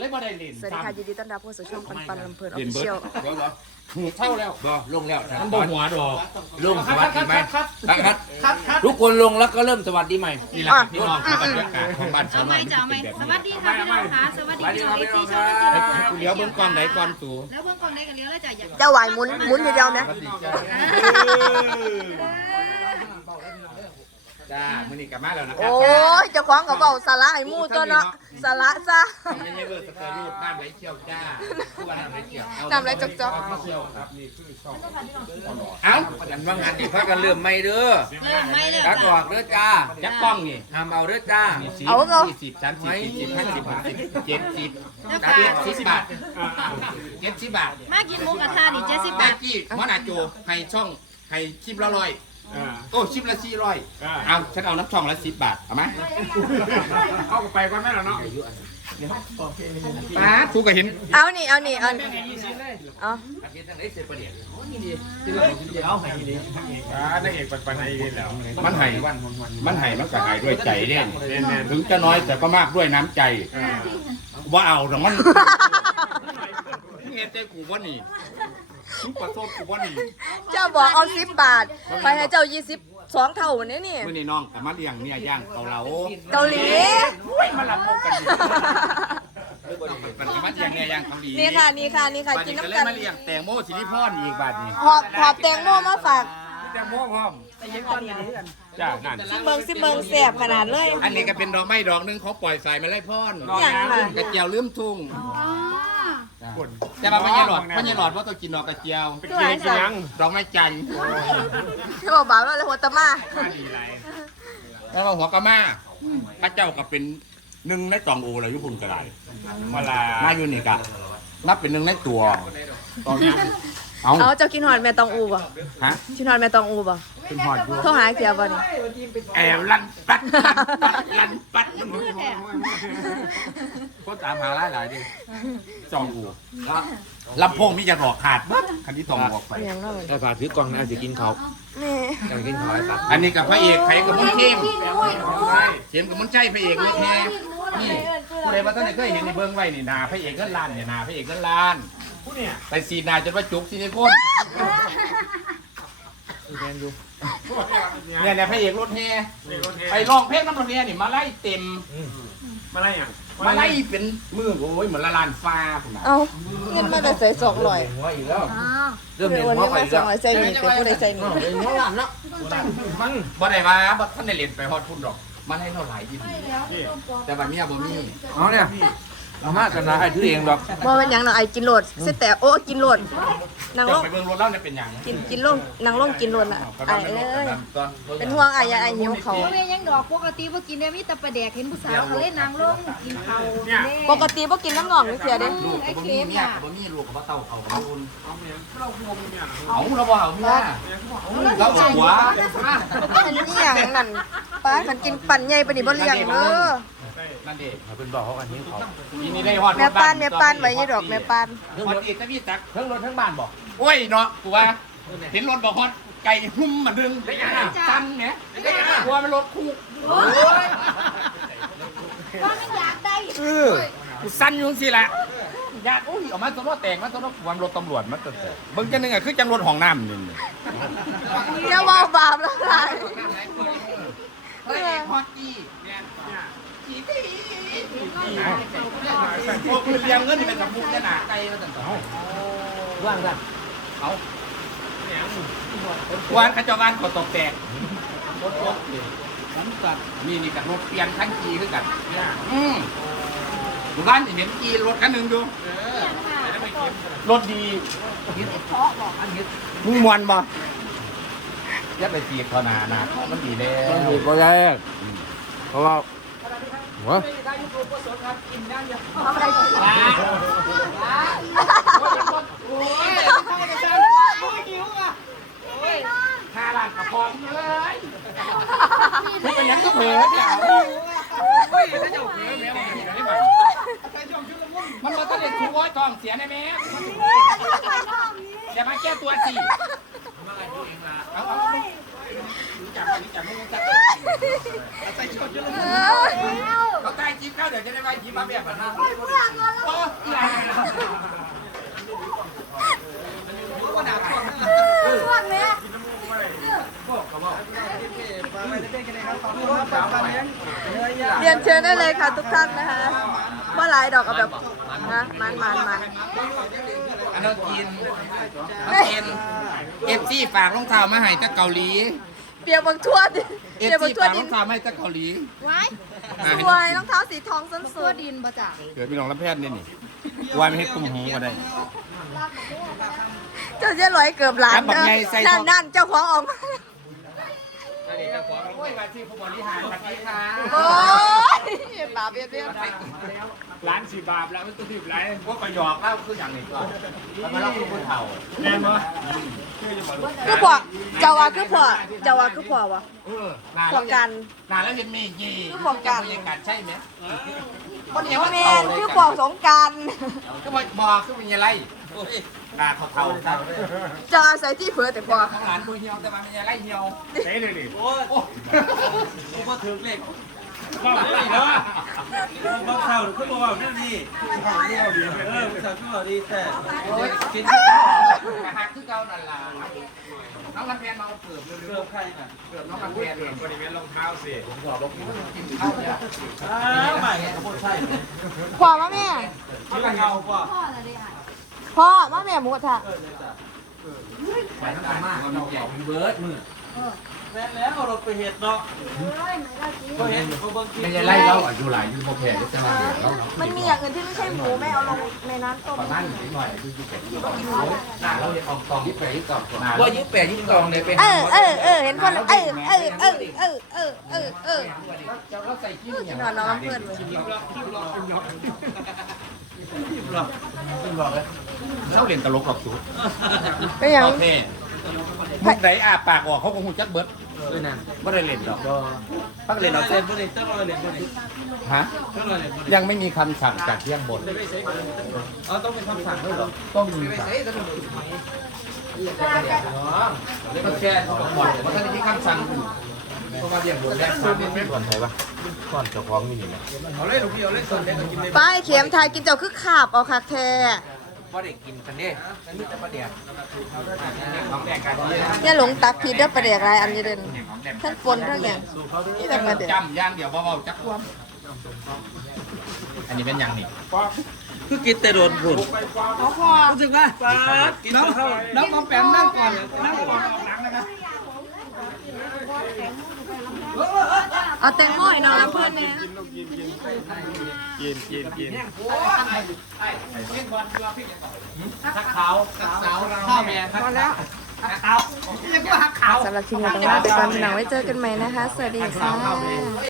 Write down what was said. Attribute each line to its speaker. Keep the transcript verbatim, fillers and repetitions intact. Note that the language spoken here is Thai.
Speaker 1: เลยบ่ได้เล่น
Speaker 2: สวัสดีค่ะยินดีต้อนรับเข้าสู่ช่องปันปันลำเพลินออฟฟิเชียล
Speaker 1: เท่าแล้ว
Speaker 3: บ่ลงแล้ว
Speaker 1: มันบ่หัวดอก
Speaker 3: ลงสวัสดีไหม
Speaker 1: ครับ
Speaker 3: ครับ
Speaker 1: ครับครับ
Speaker 3: ทุกคนลงแล้วก็เริ่มสวัสดีใหม่
Speaker 1: นี่แหละพี่น้องครับบรรยากาศของบ้าน
Speaker 4: เอา
Speaker 1: ชาว
Speaker 4: ไหม
Speaker 1: นา
Speaker 4: จะเอาไหมสวัสดีค่ะพี่น้องค่ะสวัสดีพี่น้องเอฟซีช่อง
Speaker 1: ให้
Speaker 4: นี้
Speaker 1: กูเลี้ยวเบิ่งกล้องไหนก่อนสู
Speaker 4: แล้วเบื้องกองได้กันเลี้ยวแล้วจ้ะอยาก
Speaker 2: เจ้าไหวหมุนหมุนทีเดียวไหม
Speaker 1: จ้ามื้อนี้กลับมาแล้วนะครั
Speaker 2: โอ้ยเจ้าของเขาบอกสาระให้มู่ตัวเนาะสาระซะ
Speaker 1: ไม่ใช่เบอร์สเตอร์รูดน้ำไหลเชี่ยวจ้าคือว่าน้ำไหลเชี่ยว
Speaker 2: น้ำไหลจอก
Speaker 1: มาเชี่ยวครับนี่คือช่อง
Speaker 3: เอ้าอันว่างานนี่พักกันเริ่มไม่เด้อ
Speaker 4: เริ่มไม่เลย
Speaker 3: พัก
Speaker 4: จ้ะ
Speaker 3: ออกเด้อจ้า
Speaker 1: ยักษ์กล้องนี่
Speaker 3: ทำเอาเด้อจ้า
Speaker 1: สี่ยี่สิบสามสิบสี่สิบห้าสิบหกสิบเจ็ดสิบ
Speaker 4: แล้ว
Speaker 1: เจ็
Speaker 4: ค่ะ
Speaker 1: ดสิบบาทเจ็ดสิบบาท
Speaker 4: มากินหมูกระทะนี่เจ็ดสิบ
Speaker 1: แม็
Speaker 4: บาก ท
Speaker 1: กี้มอนาโจให้ช่องให้ชิปละร้อยโอ้ชิปละสี่ร้อยเอาฉันเอาน้ำช่องละสิบบาทเอาไหม
Speaker 5: เอาไปก่อนแม่ละเนาะ
Speaker 1: ป้าทุกก็เห็น
Speaker 2: ๆเอานี่เอานี่เอาเอา
Speaker 3: อาทิตย์ทั้งนี้เสร็จประเดี๋ยว
Speaker 5: อ่านางเอกปันปันไอเดียแล้ว
Speaker 1: มันไห้มันไห้มันก็ไห้ด้วยใจเด่นถึงจะน้อยแต่ก็มากด้วยน้ำใจว่าเอาแต่มันเห็นใจกูว่านี่มึงประสบกูว่านี่
Speaker 2: เจ้าบอกเอาสิบบาทไปให้เจ้ายี่สิบสองเท่าวันนี้นี่
Speaker 1: มื่อนี้น้องแต่มาเลี้ยงเนี่ยย่างเกาเหลา
Speaker 2: เกาหลี
Speaker 1: มาลับมุกกันมันมาเลี้ยงเนี่ยย่างเกาหลี
Speaker 2: นี่ค่ะนี่ค่ะนี่ค่ะ
Speaker 1: บัด
Speaker 2: กิน
Speaker 1: นี้ก็
Speaker 2: น้ำ
Speaker 1: เลย
Speaker 2: กัน
Speaker 1: มาเลี้ยงแตงโมสิริพรอีกบาทนี้
Speaker 2: หอบหอบแตงโมมาฝาก
Speaker 5: แตงโมพร้อมจ้านั่น
Speaker 2: ซิเบิงซิเบิงแสบขนาดเลย
Speaker 1: อันนี้ก็เป็นดอกไม้ดอกหนึงเขาปล่อยสายมาไล่พร
Speaker 2: อย่างค่ะ
Speaker 1: กระเจียวลืมทุ่ง
Speaker 5: คน
Speaker 1: แต่ว่าไม่ใช่หลอดไม่ใช่หลอดว่าต้องกินดอกกระเจียว
Speaker 5: ไปกินกินยัง
Speaker 1: ดอกไม้จันทร์
Speaker 2: ที่บอกบ่าวเราเลยหัวตะมา
Speaker 1: แล้วว่าหัวกะมาพระเจ้าก็เป็นหนึ่งในตองโอเลยยุคุณกระไร
Speaker 5: เวลา
Speaker 1: มาอยู่นี่กะนับเป็นหนึ่งในตัวตอนนี้เอา
Speaker 2: เอาเจ้ากินหอดแม่ตองอูบ่
Speaker 1: ฮะ
Speaker 2: กินหอดแม่ตองอูบ่
Speaker 1: เป็นหอดอยู่
Speaker 2: โทรหาเสียบ่นี่
Speaker 1: แอบลันปัดลันปัดลันปัดมันหมดก็ตามหาหลายหลายดิจองอูลำโพงมีจะหลอกขาดบัดคันที่ต้องออกไป
Speaker 2: อย่างนั้นเลย
Speaker 3: แต่ฝากถือกล่องนะจะกินเขา
Speaker 2: นี่
Speaker 3: จะกินเขาไอ้สัตว์
Speaker 1: อันนี้กับพระเอกไข่กับมุนเข้มเขียนกับมุนใจพระเอกเลยแท้นี่ผู้ใดว่าท่านเคยเห็นในเบื้องไว้นี่นาพระเอกก็ล้านเนี่ยนาพระเอกก็ล้าน
Speaker 5: ผู้เนี่ย
Speaker 1: ไปสีนาจนว่าจุกซิลิโคนเนี่ยเนี่ยพระเอกรถแห่ไปร้องเพลงน้ำรถแห่นี่มาไล่เต็ม
Speaker 5: มาไล่ยัง
Speaker 1: มาไล่เป็นมือโอ้ยเหมือนละลานฟ้าผมนะ
Speaker 2: เอาเงินมาแต่ใส่สองร้อย
Speaker 3: หัวอีกแล้ว
Speaker 2: เดี๋
Speaker 3: เริ่
Speaker 2: ยว
Speaker 3: มเรียน
Speaker 2: วัน
Speaker 3: หัว
Speaker 2: นี้
Speaker 3: ไป
Speaker 2: มา
Speaker 3: อีก
Speaker 2: สอ
Speaker 3: แล้ว
Speaker 2: งร้อยใส่นี่เป็นผู้ใดใส่นี่
Speaker 3: เรียนหัวหลานเนาะ
Speaker 1: มันบ่ได้มาบ่ท่านได้เรียนไปฮอดพุ่นหรอกมันให้เท่าไหร่ดีแต่บัดเนี้ยบ่มี
Speaker 3: เอาเนี่ยเอามากันนะไอ้ถือเองดอก
Speaker 2: บ่เป็นหยังเนาะไอ้กินโหลดสิแต่โอ้กินโหลดนาง
Speaker 1: ต้
Speaker 2: ล
Speaker 1: อง
Speaker 2: ง
Speaker 1: ไปเบิ่งรถเล่าเนี่ยเป็นอย่าง
Speaker 2: กินกินลงนางลงกินโหลดน่ะไอ้เลยเป็นห่วงไอ้ยาไอ้หิวเขา
Speaker 4: เพราะว่ายังดอกปกติว่ากินได้มีแต่ปลาแดกเห็นผู้สาวเขาเล่นนางลงกินเขาเนี่ย
Speaker 2: ปกติบ่กินน้ำหนองนี่เสียเด้
Speaker 1: ลูกกับบ่มีเมียกับบ่มีลูกกับบ่เต้าเขากับบ่อุ่น
Speaker 5: เราพวงเนี่ย
Speaker 1: เอาเราบ่เอาเมียเราเอาหัว
Speaker 2: อันนี้อย่างนั้นป้าฉันกินปั่นใหญ่ปานนี้บ่เลี้ยงเด้อ
Speaker 1: นั่นเอง
Speaker 3: เป็นบอกเขากันนี้เขา
Speaker 1: ทีนี้ได้ฮอด
Speaker 2: แม่ปานแม่ปานไว้ยี่ดอกแม่ปาน
Speaker 1: ฮอดอีกตะพี่ตัก
Speaker 3: ทั้งรถทั้งบ้านบอก
Speaker 1: โอ้ยเนาะกูว่าเห็นรถบ่ฮอดไก่หุ่มมาดึงได้ยังสั่นแหมกลัวมันรถคู่
Speaker 4: ว่าไม่อยากได้
Speaker 1: เออกูสั่นอยู่สิล่ะญาติโอ้ยออกมาตัวรถแตกมาตัวรถวันรถตำรวจมาตัวเบิ่งจังนึงอ่ะคือจังรถห้องน้ำนี่
Speaker 2: อย่าเว้าบาปแล้วหลาย
Speaker 1: เฮ้ยฮอตจี้เนี่ยจี้จี้พวกคือเลี้ยงเงินนี่เป็นสมุกเนี่ยนะไก่มาตั้งแต่
Speaker 3: ว่างกัน
Speaker 1: เอาวานขจรวานก็ตกแตกรถรถนี่นี่นี่กับรถเปลี่ยนคันจีคือกันอืมหมู่บ้านเห็นจีรถคันหนึ่งดูรถดีมึงมวนบ่ยัดไปจีขนาดนามันดีแล้ว
Speaker 3: มันอยู่ก็แยกเพราะว่าหัว
Speaker 1: ห้าล้านกระพองเลยทุกเป็นยังก็เผลอเนี่ยมันมาตั้งแต่ชูว้อยทองเสียในแม่อย่ามาแก้ตัวสิเอาเอาจับอันนี้จับไม่จับใส่ชุดเยอะเลยเขาใจจีบเข้าเดี๋ยวจะได้ไปจีบมาแบบนั้นโอ้ยก็ด่าพวกนั้น
Speaker 4: พวกเนี้ย
Speaker 2: เรียนเชิญได้เลยค่ะทุกท่านนะคะว่าหลายดอกกับแบบนะมันมันมัน
Speaker 1: อันนั้นกินอันกินเอฟซีฝากรองเท้ามาให้ตะเกาหลี
Speaker 2: เปียกบางทั่วดิ
Speaker 1: เอ
Speaker 2: เปีย
Speaker 1: ฟ
Speaker 2: กบา
Speaker 1: ซี
Speaker 2: งทั่ว
Speaker 1: ฝากร
Speaker 2: ดิ
Speaker 1: อน งเท้ามาให้ตะเกาหลี
Speaker 4: ไว้
Speaker 2: สวยรองเท้าสีทองส้นส
Speaker 4: ตัว
Speaker 2: วย
Speaker 4: ดินบ่จ้ะ
Speaker 1: เกิดพี่น้องรับแพทย์นี่นี่วายไม่ให้ตุ้มหูก็ได้
Speaker 2: เจ้าเจ๊ลอยเกือบหลาน
Speaker 1: แล้วบัก
Speaker 2: เด้อ
Speaker 1: ไงใส่
Speaker 2: นั่นนั่นเจ้าของออกมา
Speaker 1: โอ้ยมาที่ผู้บริหารสวัสดีค่ะ
Speaker 2: โอ้ยบาปเบี้ยเบี้ย
Speaker 5: ร้านสีบาปแล้วมันตัวดิบไร
Speaker 1: พวกประหยอกเล่าคืออย่างนี้ก่อนแล้วมาเล่าคือผู้เฒ่า
Speaker 5: แน่นมั้ย
Speaker 2: คือผัวเจ้าว่าคือผัวเจ้าว่าคือผัววะ
Speaker 1: เออนา
Speaker 2: ผัวกัน
Speaker 1: นานแล้วยังมียี่
Speaker 2: คือผัวกัน
Speaker 1: ผู้ยังกันใช่ไหมคนเดียว
Speaker 2: พ่อ
Speaker 1: ว่า
Speaker 2: แม่
Speaker 1: เฒ่าเลย
Speaker 2: คือผัวสงกราร
Speaker 1: ก็บอกบอกคือเป็นยังไงตาเขาเฒ่าๆครับ
Speaker 2: เจ้าอาศัยที่เผื่อแต่ผัว
Speaker 1: ของหลานผู้เหี่ยวแต่ว่าเป็นยังไงเหี่ยว
Speaker 5: ใช่เลยดิ
Speaker 1: โอ้ผมก็ถึงเลข
Speaker 5: บอกเลยเนาะบอกเข่าขึ้นมาบอกนั่นนี่เข่าที่เราดีเออเข่าที่เราดีแต่
Speaker 1: โอ้ยกินที่เก่าหักที่เก่านั่นล่ะน้องลำเพียนมาเอาเกือบเร็
Speaker 5: เกื
Speaker 1: ว
Speaker 5: อบใครน่ะ
Speaker 1: ๆเกือบน้องลำเพียนเอง
Speaker 5: บริเวณรองเท้าสิ
Speaker 1: ผมบอกลงกินข้าวเนี่ย
Speaker 5: อ้าวใหม่เขาพูดใช่
Speaker 2: ผัวมาแม่
Speaker 5: ที่ละเงาป่ะ
Speaker 4: พ่ออะไรได้อ่ะ
Speaker 2: พ่อมาแม่หมูกระทะ
Speaker 1: ไปทั้งกันมากเราใหญ่เบิร์ดมือ
Speaker 5: แม่แล้วเราไปเห็ดเนาะ
Speaker 4: เอ้ยไหนเรากิน
Speaker 5: ก็เห็นเขาเบิ่งกิน
Speaker 1: ไม่ใช่ไล่เราอายุหลายยุคโมเพลจะมาเดือดแล้ว
Speaker 2: มันมีอย่างอื่นที่ไม่ใช่หมูแม่เอาลงในน้ำต้ม
Speaker 1: ประมาณนิดหน่อยคือยี่สิบหน้าเราเรียกออกกองยี่สิบแปดยี่สิบสองว่ายี่สิบแปดยี่สิบสองเลยเป็น
Speaker 2: เออเออเออเห็นคนเออเออเออเออเออเออเออ
Speaker 1: เราใส่ขี้อย่าง
Speaker 2: นอนน้องเพื่อนเลย
Speaker 1: เขาเรียนตลกหรอกสูตร
Speaker 2: ก็ยัง
Speaker 1: โอเคมุกไหนอาปากออกเขาคงจักเบิร์ดเลยนะไม่ได้เล่นดอกพักเล่นเอา
Speaker 5: เล่
Speaker 1: เส้
Speaker 5: น
Speaker 1: น
Speaker 5: บริเจ้าเราเล่นบริ
Speaker 1: ฮะ
Speaker 5: เจ้าเราเล่นบริ
Speaker 1: ยังไม่มีคำสั่งจากเที่ยงบน
Speaker 5: อ๋อต้องเป็นคำสั่งด้วยเหรอ
Speaker 1: ต้องมีสั่งมันแค่สองบทมันก็จะมีคำสั่งเพราะว่าเที่ยงบนแรกสั่งไม่ก่อนใช่ปะก่อนจะฟ้องมีนี่แหละ
Speaker 5: เอาเล่นลูกพี่เอาเล่นส่วนเด็กกินเลย
Speaker 2: ป้ายเข็มไทยกินเจ้าคือขาบเอาคักแท้
Speaker 1: ว่าเด็กกินกันเนี่ยอันนี้จะประเดี๋ยวของแดงกันเนี่ย
Speaker 2: อย่าหลงตักผิดเด้อประเดี๋ยวไรอันนี้เดินท่านฝนเท่าอย่างนี่แต่ประเดี๋ยว
Speaker 1: จำย่างเดี๋ยวเบาๆจักความอันนี้เป็นอย่างนี้
Speaker 5: คือกินแต่โดนผุนรู้สึกว่าน้องน้องน้องแปมนั่งก่อนนั่งก่อนออกหลังเลยนะ
Speaker 2: เอาแตงโมให้น้องเพื่อนเนี่ย
Speaker 5: กินกินกิน
Speaker 1: ทักเขาทักเสาข้าวแม่ทักแล้วทักเขาเรียกว่าทักเขา
Speaker 2: สำหรับทีมงานตรงลาไปก่อนพี่น้องไว้เจอกันใหม่นะคะ สวัสดีค่ะ